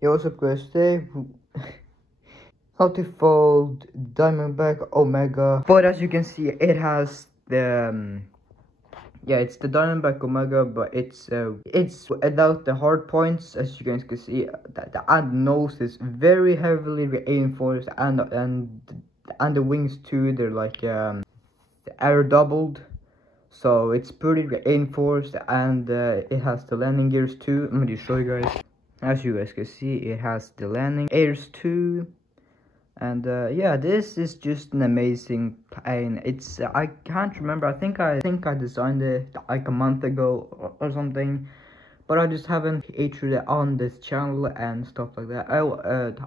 It was supposed to say how to fold DiamondBack Omega, but as you can see, it has the yeah, it's the DiamondBack Omega, but it's without the hard points. As you guys can see, the nose is very heavily reinforced, and the wings too. They're like the air doubled, so it's pretty reinforced, and it has the landing gears too. I'm gonna show you guys. As you guys can see, it has the landing gears too. And yeah, this is just an amazing plane. It's I can't remember. I think I designed it like a month ago or something, but I just haven't featured it on this channel and stuff like that.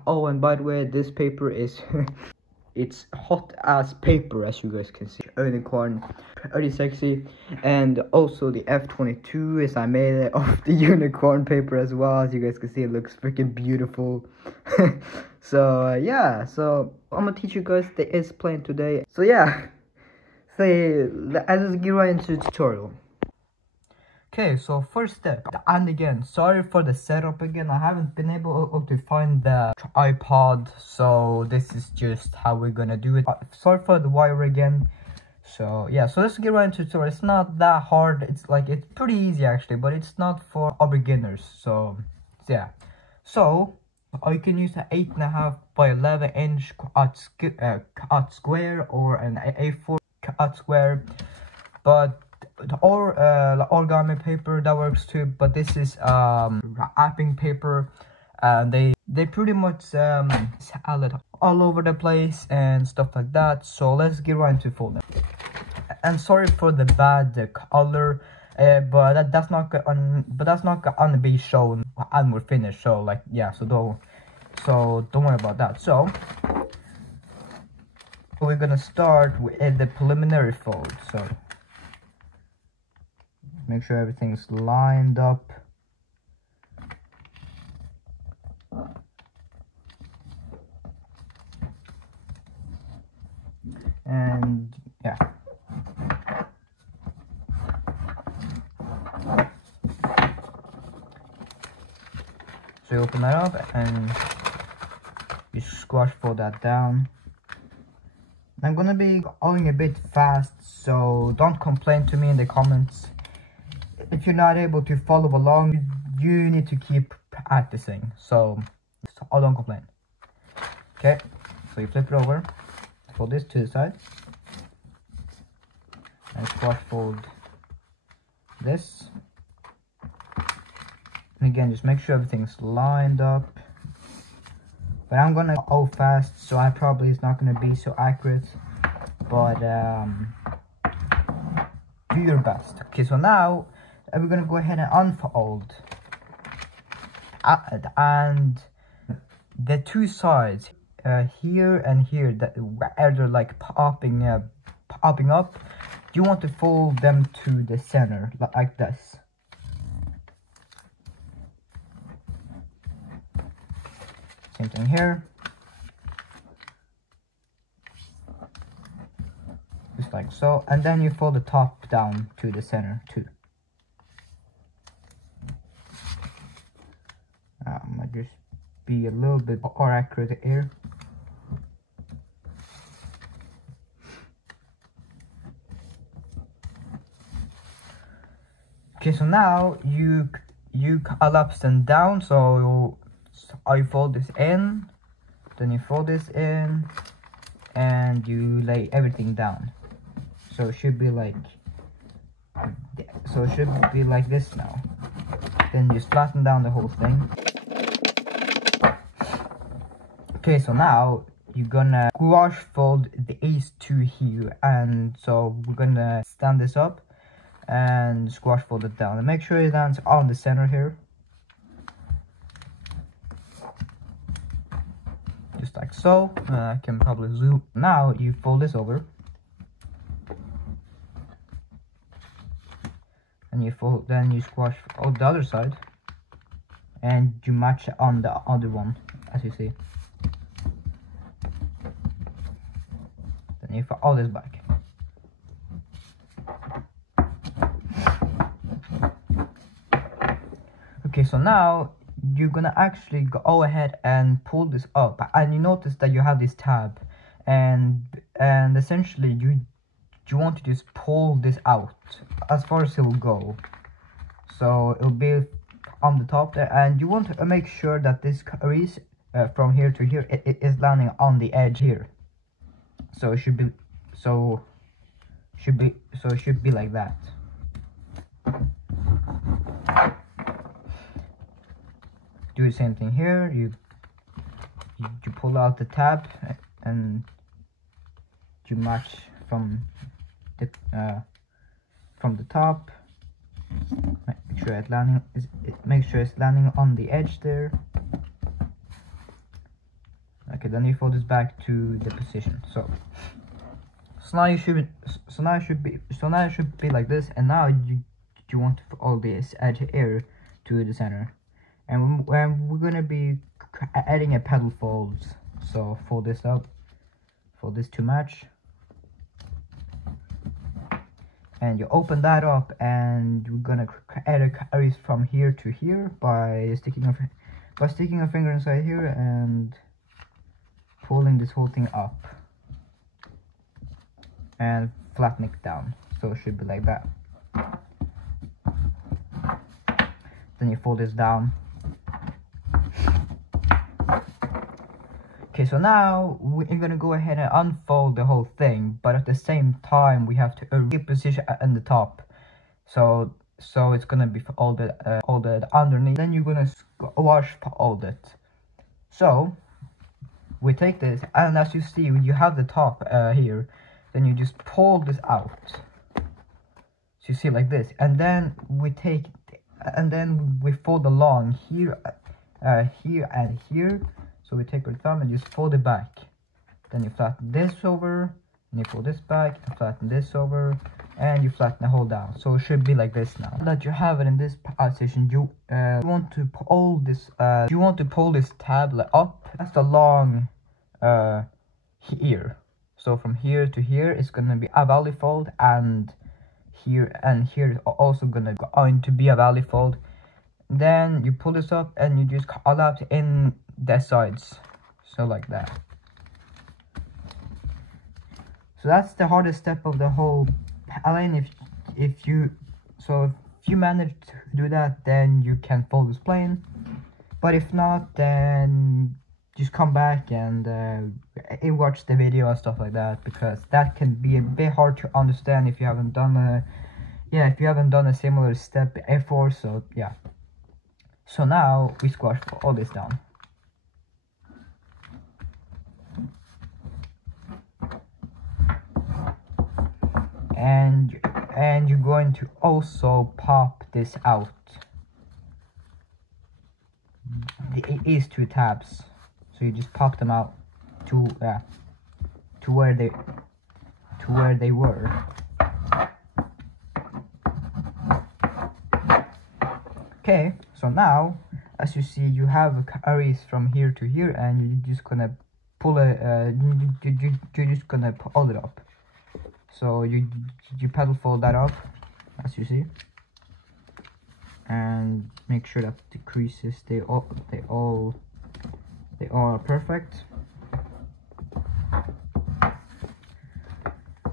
Oh, and by the way, this paper is it's hot ass paper, as you guys can see. Unicorn, pretty sexy. And also the F-22 is I made it off the unicorn paper as well. As you guys can see, it looks freaking beautiful. So yeah, so I'm gonna teach you guys the is plane today. So yeah, let's get right into the tutorial. Okay, so first step, and again, sorry for the setup again. I haven't been able to find the iPod, so this is just how we're gonna do it. Sorry for the wire again. So yeah, so let's get right into the tutorial. It's not that hard. It's pretty easy actually, but it's not for all beginners. So yeah, so you can use an 8.5 by 11 inch cut square or an A4 cut square, but or origami paper that works too. But this is wrapping paper, and they pretty much sell it all over the place and stuff like that. So let's get right into folding. And sorry for the bad color, but that's not gonna be shown and we're finished. So like yeah, so don't worry about that. So we're gonna start with the preliminary fold. So make sure everything's lined up. And yeah. So you open that up and you squash fold that down. I'm gonna be going a bit fast, so don't complain to me in the comments. If you're not able to follow along, you need to keep practicing. So don't complain. Okay, so you flip it over, fold this to the side, and squash fold this. And again, just make sure everything's lined up. But I'm gonna go fast, so I probably is not gonna be so accurate. But do your best. Okay, so now we're gonna go ahead and unfold, and the two sides, here and here, that are like popping up. You want to fold them to the center like this. Same thing here, just like so, and then you fold the top down to the center too. Might just be a little bit more accurate here. Okay, so now you collapse them down. So you fold this in, then you fold this in, and you lay everything down. So it should be like this now. Then you flatten down the whole thing. Okay, so now you're gonna squash fold the ace2 here, and so we're gonna stand this up and squash fold it down, and make sure it lands on the center here, just like so. I can probably zoom. Now you fold this over, and then you squash on the other side, and you match it on the other one, as you see. Then you fold all this back. Okay, so now you're gonna actually go ahead and pull this up, and you notice that you have this tab, and essentially you want to just pull this out as far as it will go, so it'll be on the top there, and you want to make sure that this crease from here to here it is landing on the edge here, so it should be it should be like that. Do the same thing here. You pull out the tab and you match from the top. Make sure it's landing on the edge there. Okay, then you fold this back to the position. So now it should be like this, and now you want to fold this edge here to the center, and we're gonna be adding a petal folds. So fold this up, fold this to match, and you open that up, and you're gonna add a crease from here to here by sticking a finger inside here and pulling this whole thing up and flatten it down, so it should be like that. Then you fold this down. Okay, so now we're gonna go ahead and unfold the whole thing, but at the same time we have to reposition in the top, so it's gonna be folded underneath. Then you're gonna wash fold it. So we take this, and as you see, you have the top here. Then you just pull this out, so you see like this, and then we fold along here, here and here. So we take our thumb and just fold it back. Then you flatten this over, and you fold this back, and flatten this over, and you flatten the whole down. So it should be like this now. Now that you have it in this position, you want to pull this. You want to pull this tab up. That's the long here. So from here to here, it's gonna be a valley fold, and here is also going to be a valley fold. Then you pull this up and you just collapse in the sides, so like that. So that's the hardest step of the whole plane. If you manage to do that, then you can fold this plane. But if not, then just come back and watch the video and stuff like that, because that can be a bit hard to understand if you haven't done a similar step before. So yeah. So now we squash all this down. And you're going to also pop this out. These two tabs. So you just pop them out to where they were. Okay, so now as you see, you have a crease from here to here, and you're just gonna pull it. You're just gonna pull it up. So you pedal fold that up, as you see, and make sure that the creases they all are perfect.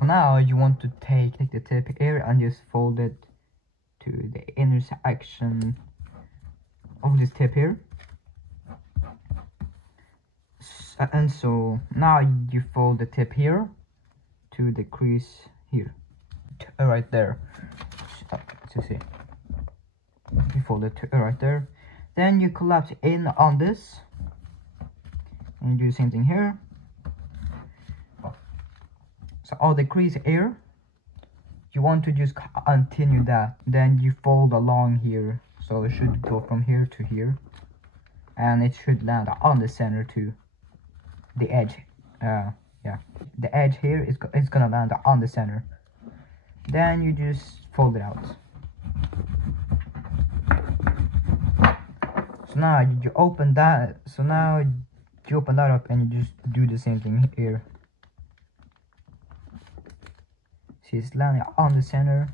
Now you want to take the tip here and just fold it to the intersection of this tip here. And so now you fold the tip here to the crease here, right there. So see, you fold it right there. Then you collapse in on this, and you do the same thing here. So all the crease here, you want to just continue that. Then you fold along here, so it should go from here to here, and it should land on the center too. The edge, yeah, the edge here is gonna land on the center. Then you just fold it out. So now you open that. So now you open that up, and you just do the same thing here. See, it's landing on the center.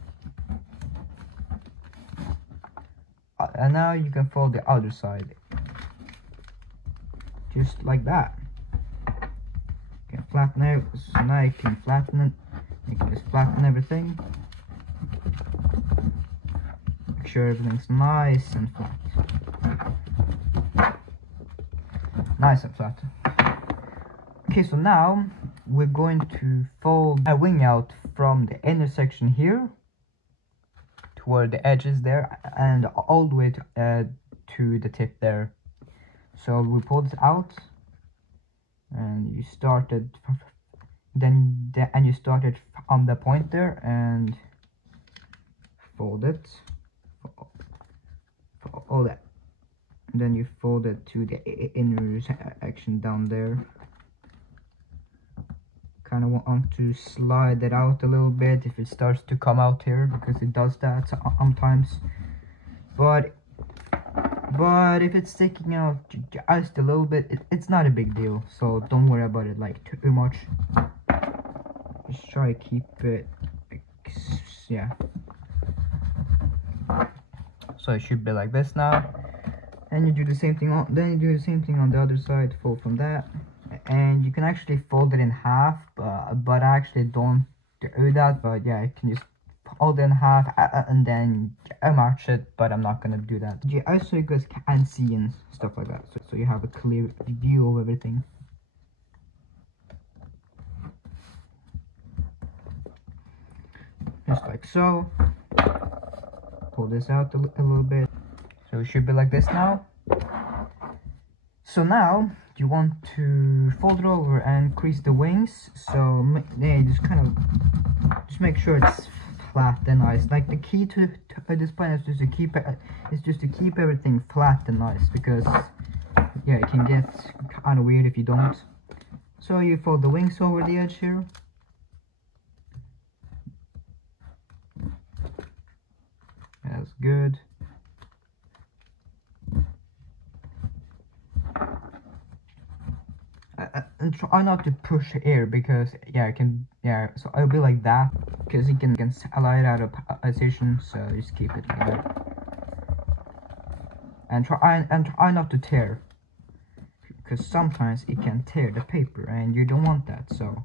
And now you can fold the other side. just like that. You can flatten it, so now you can flatten it. You can just flatten everything. Make sure everything's nice and flat. Nice and flat. Okay, so now we're going to fold a wing out from the inner section here toward the edges there and all the way to the tip there. So we pull this out, and you started you started on the point there and fold it, all that, and then you fold it to the inner section down there. Kind of want to slide it out a little bit if it starts to come out here, because it does that sometimes. But if it's sticking out just a little bit, it's not a big deal, so don't worry about it like too much. Just try to keep it, yeah. So it should be like this now, and you do the same thing on the other side. Fold from that, and you can actually fold it in half, but I actually don't do that. But yeah, you can just fold it in half and then match it, but I'm not gonna do that. Yeah, so you guys can see and stuff like that, so you have a clear view of everything. Just like so. Pull this out a little bit, so it should be like this now. So now you want to fold it over and crease the wings. So yeah, just make sure it's flat and nice. Like the key to this plan is just to keep everything flat and nice, because yeah, it can get kind of weird if you don't. So you fold the wings over the edge here. That's good. And try not to push air, because yeah, so it'll be like that, because it can slide out of position. So just keep it like that, and try not to tear, because sometimes it can tear the paper and you don't want that. So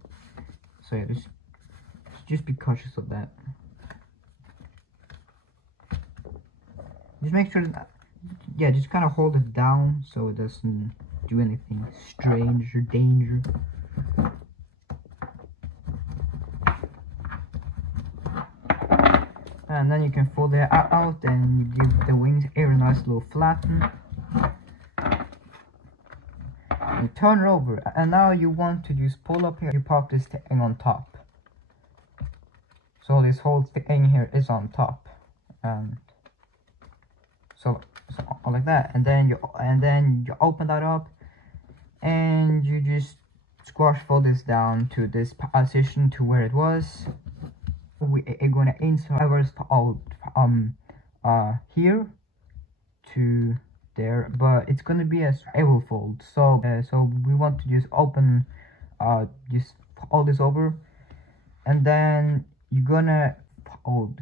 yeah, just be cautious of that. Just make sure that, yeah, just kind of hold it down so it doesn't do anything strange or danger. And then you can fold it out and you give the wings a nice little flatten. You turn it over, and now you want to just pull up here. You pop this thing on top, so this whole thing here is on top, and so like that. And then you open that up, and you just squash fold this down to this position to where it was. We are gonna insert ours here to there, but it's gonna be a swivel fold. So so we want to just open just fold this over, and then you're gonna fold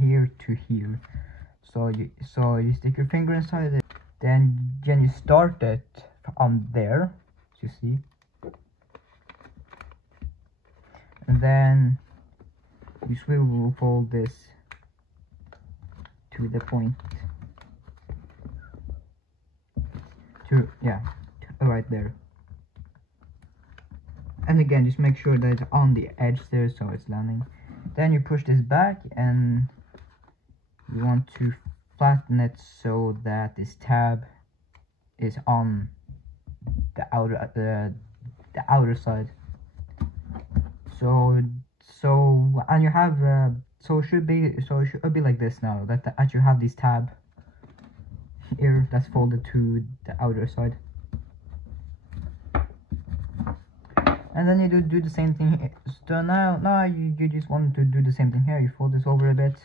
here to here. So you stick your finger inside it, then you start it there, as you see, and then you swivel fold this to the point, to right there. And again, just make sure that it's on the edge there, so it's landing. Then you push this back, and you want to flatten it so that this tab is on the outer side. So and you have it should be like this now, that you have this tab here that's folded to the outer side. And then you do the same thing here. So now you just want to do the same thing here. You fold this over a bit,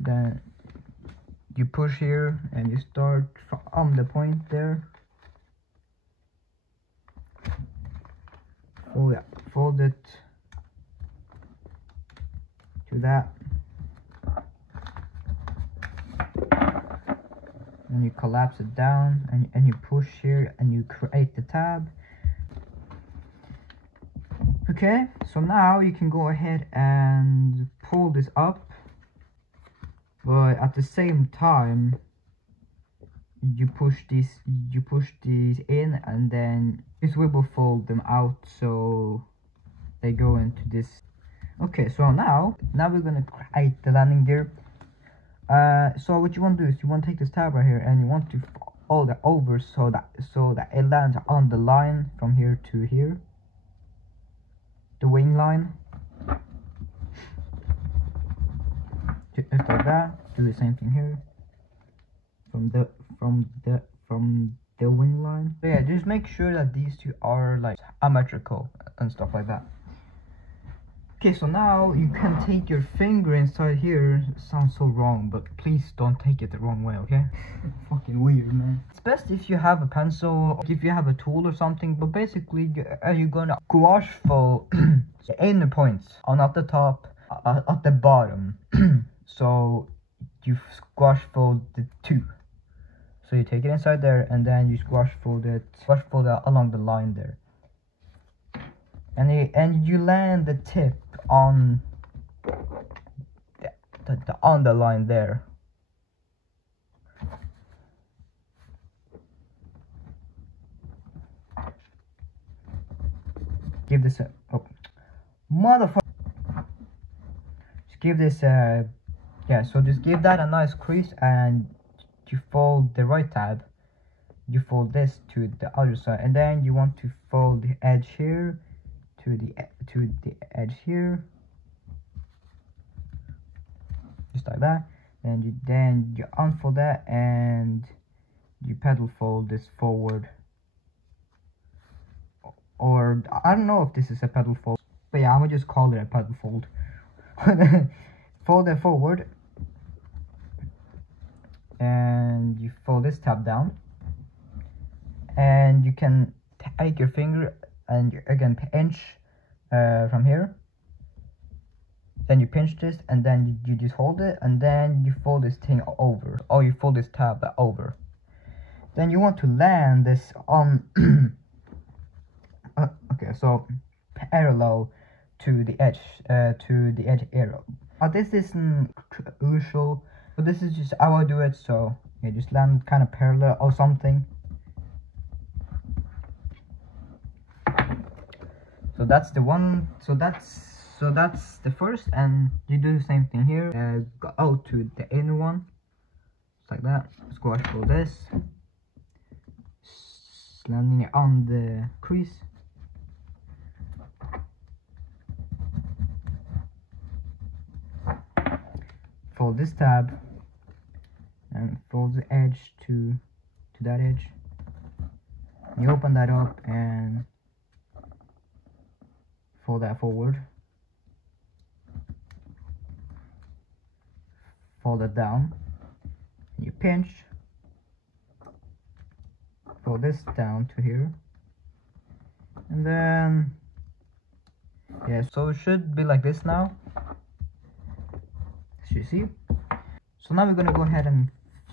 then you push here and you start from the point there. Oh yeah, fold it to that, and you collapse it down, and you push here and you create the tab. Okay, so now you can go ahead and pull this up, but at the same time you push these in, and then this will fold them out so they go into this. Okay, so now we're gonna create the landing gear. So what you want to do is you want to take this tab right here and you want to fold it over so that it lands on the line from here to here, the wing line. Just like that. Do the same thing here from the wing line. So yeah, just make sure that these two are like symmetrical and stuff like that. Okay, so now you can take your finger inside here. It sounds so wrong, but please don't take it the wrong way, okay? Fucking weird, man. It's best if you have a pencil, if you have a tool or something, but basically you're gonna gouache fill the inner points on at the top, at the bottom. So you gouache fill the two. So you take it inside there and then you gouache fill it along the line there. And you land the tip on the line there. Give this a motherfucker. Just give this yeah. So just give that a nice crease, and you fold the right tab. You fold this to the other side, and then you want to fold the edge here to the edge here, just like that. And you unfold that and you pedal fold this forward, or I don't know if this is a pedal fold, but yeah, I'm gonna just call it a pedal fold. Fold it forward and you fold this tab down, and you can take your finger and you again pinch from here, then you pinch this, and then you just hold it, and then you fold this thing over, or you fold this tab over. Then you want to land this on okay, so parallel to the edge arrow. This isn't crucial, but this is just how I do it. So yeah, just land kind of parallel or something. So that's the one. So that's the first, and you do the same thing here. Go out to the inner one, just like that. Squash for this, landing it on the crease. Fold this tab and fold the edge to that edge. You open that up and fold that forward. Fold it down. You pinch. Fold this down to here. And then yeah, so it should be like this now. As you see. So now we're gonna go ahead and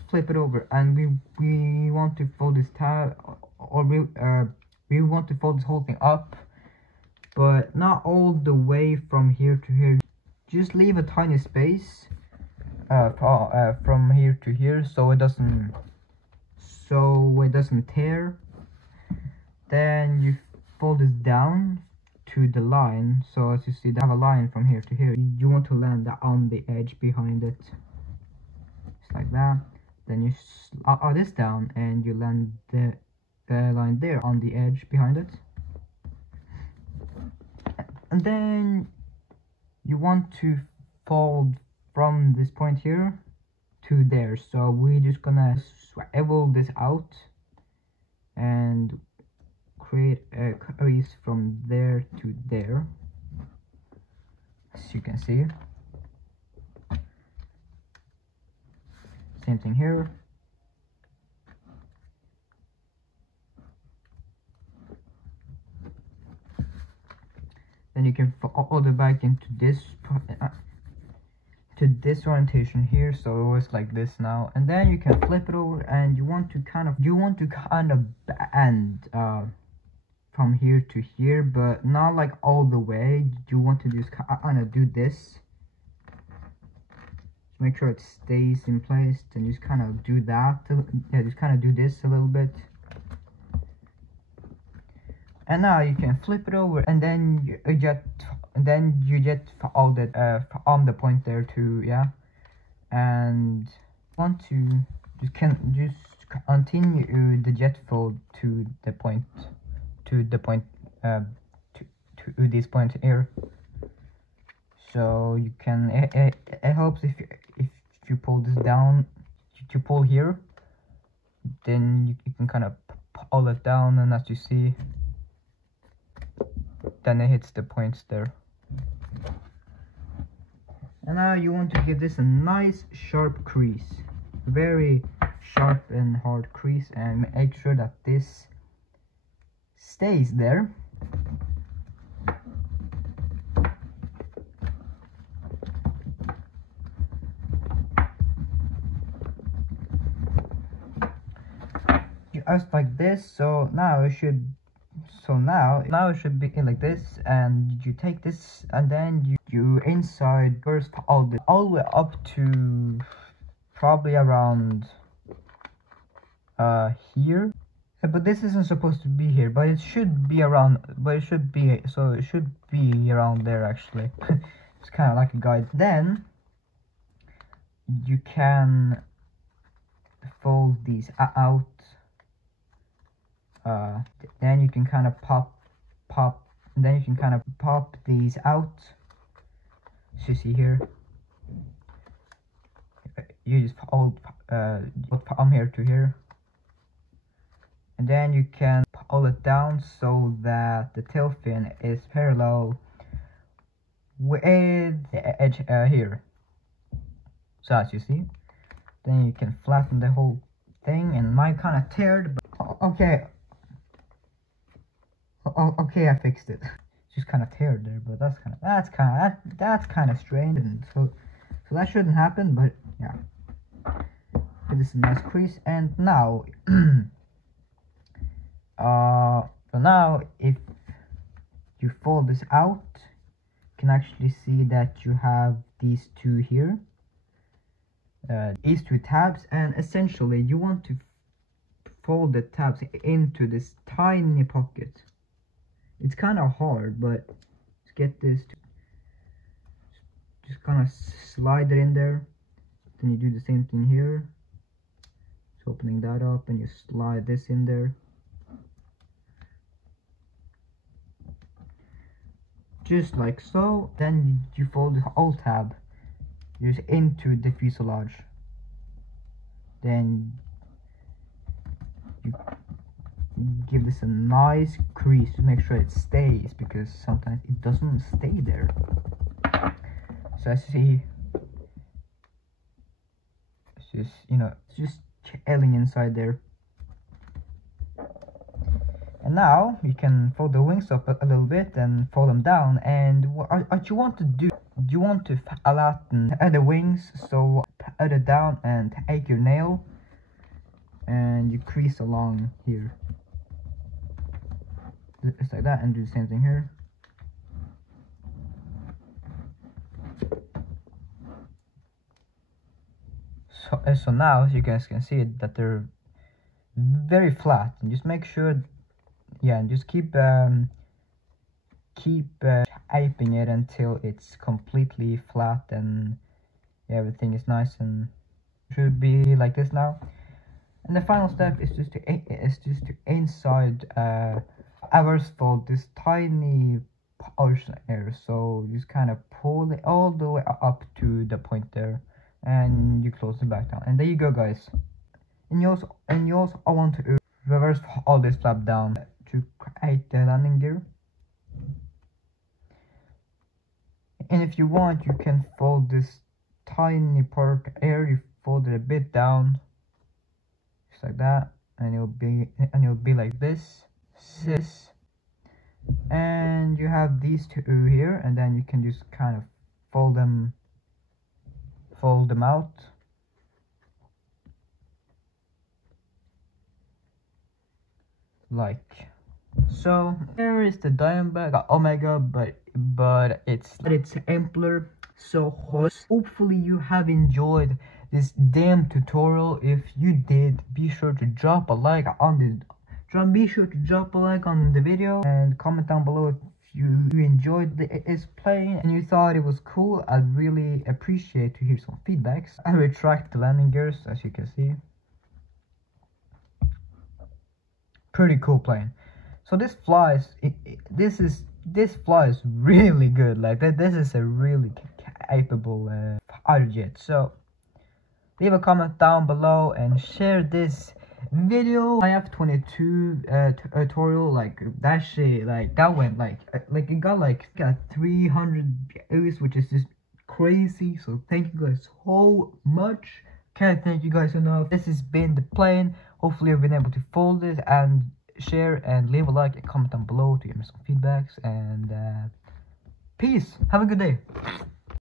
flip it over, and we want to fold this tab, or we want to fold this whole thing up, but not all the way from here to here. Just leave a tiny space from here to here, so it doesn't tear. Then you fold this down to the line, so as you see, they have a line from here to here. You want to land that on the edge behind it, just like that. Then you this down and you land the line there on the edge behind it. And then you want to fold from this point here to there. So we're just gonna swivel this out and create a crease from there to there, as you can see. Same thing here. Then you can fold it back into to this orientation here, so it's like this now, and then you can flip it over, and you want to kind of bend from here to here, but not like all the way. You want to just kind of do this. Make sure it stays in place, and just kind of do that. Yeah, just kind of do this a little bit, and now you can flip it over, and then you get all that on the point there too. Yeah, and want to just continue the jet fold to the point to this point here. So you can it helps if you pull this down, to pull here, then you can kind of pull it down, and as you see, then it hits the points there. And now you want to give this a nice sharp crease, very sharp and hard crease, and make sure that this stays there. Just like this. So now it should be like this, and you take this, and then you inside first all the way up to probably around here, but this isn't supposed to be here, but it should be around, it should be around there actually. It's kind of like a guide. Then you can fold these out. Then you can kind of pop these out. So you see here, you just hold from here to here, and then you can pull it down so that the tail fin is parallel with the edge here. So as you see, then you can flatten the whole thing, and mine kind of teared, but okay. Okay, I fixed it. Just kind of teared there, but that's kind of strange, and so that shouldn't happen. But yeah, give this a nice crease, and now, so now if you fold this out, you can actually see that you have these two here, these two tabs, and essentially you want to fold the tabs into this tiny pocket. It's kind of hard, but let's get this to just kind of slide it in there. Then you do the same thing here. So opening that up, and you slide this in there. Just like so. Then you fold the whole tab just into the fuselage. Then you give this a nice crease to make sure it stays, because sometimes it doesn't stay there. So as you see, it's just, it's just chilling inside there. And now you can fold the wings up a little bit and fold them down, and what you want to do, you want to flatten the wings, so put it down and take your nail and you crease along here. Just like that, and do the same thing here. So now you guys can see that they're very flat, and just make sure, yeah, and just keep shaping it until it's completely flat, and everything is nice and should be like this now. And the final step is just to inside reverse fold this tiny portion here, so you just kind of pull it all the way up to the point there, and you close it back down, and there you go, guys. And you also want to reverse all this flap down to create the landing gear. And if you want, you can fold this tiny part here, you fold it a bit down, just like that, and it'll be like this, and you have these two here, and then you can just kind of fold them fold them out. Like so. Here is the DiamondBack Omega, but it's ampler. So hopefully you have enjoyed this damn tutorial. If you did, be sure to drop a like on the video and comment down below if you enjoyed its playing and you thought it was cool. I'd really appreciate to hear some feedbacks. I retract the landing gears, as you can see. Pretty cool plane. So this flies. This flies really good. Like this is a really capable fighter jet. So leave a comment down below and share this video. I have 22 tutorial, like that shit, like that went like it got 300 views, which is just crazy. So thank you guys so much. Can't thank you guys enough. This has been the plane. Hopefully I've been able to fold it and share and leave a like and comment down below to give me some feedbacks, and peace. Have a good day.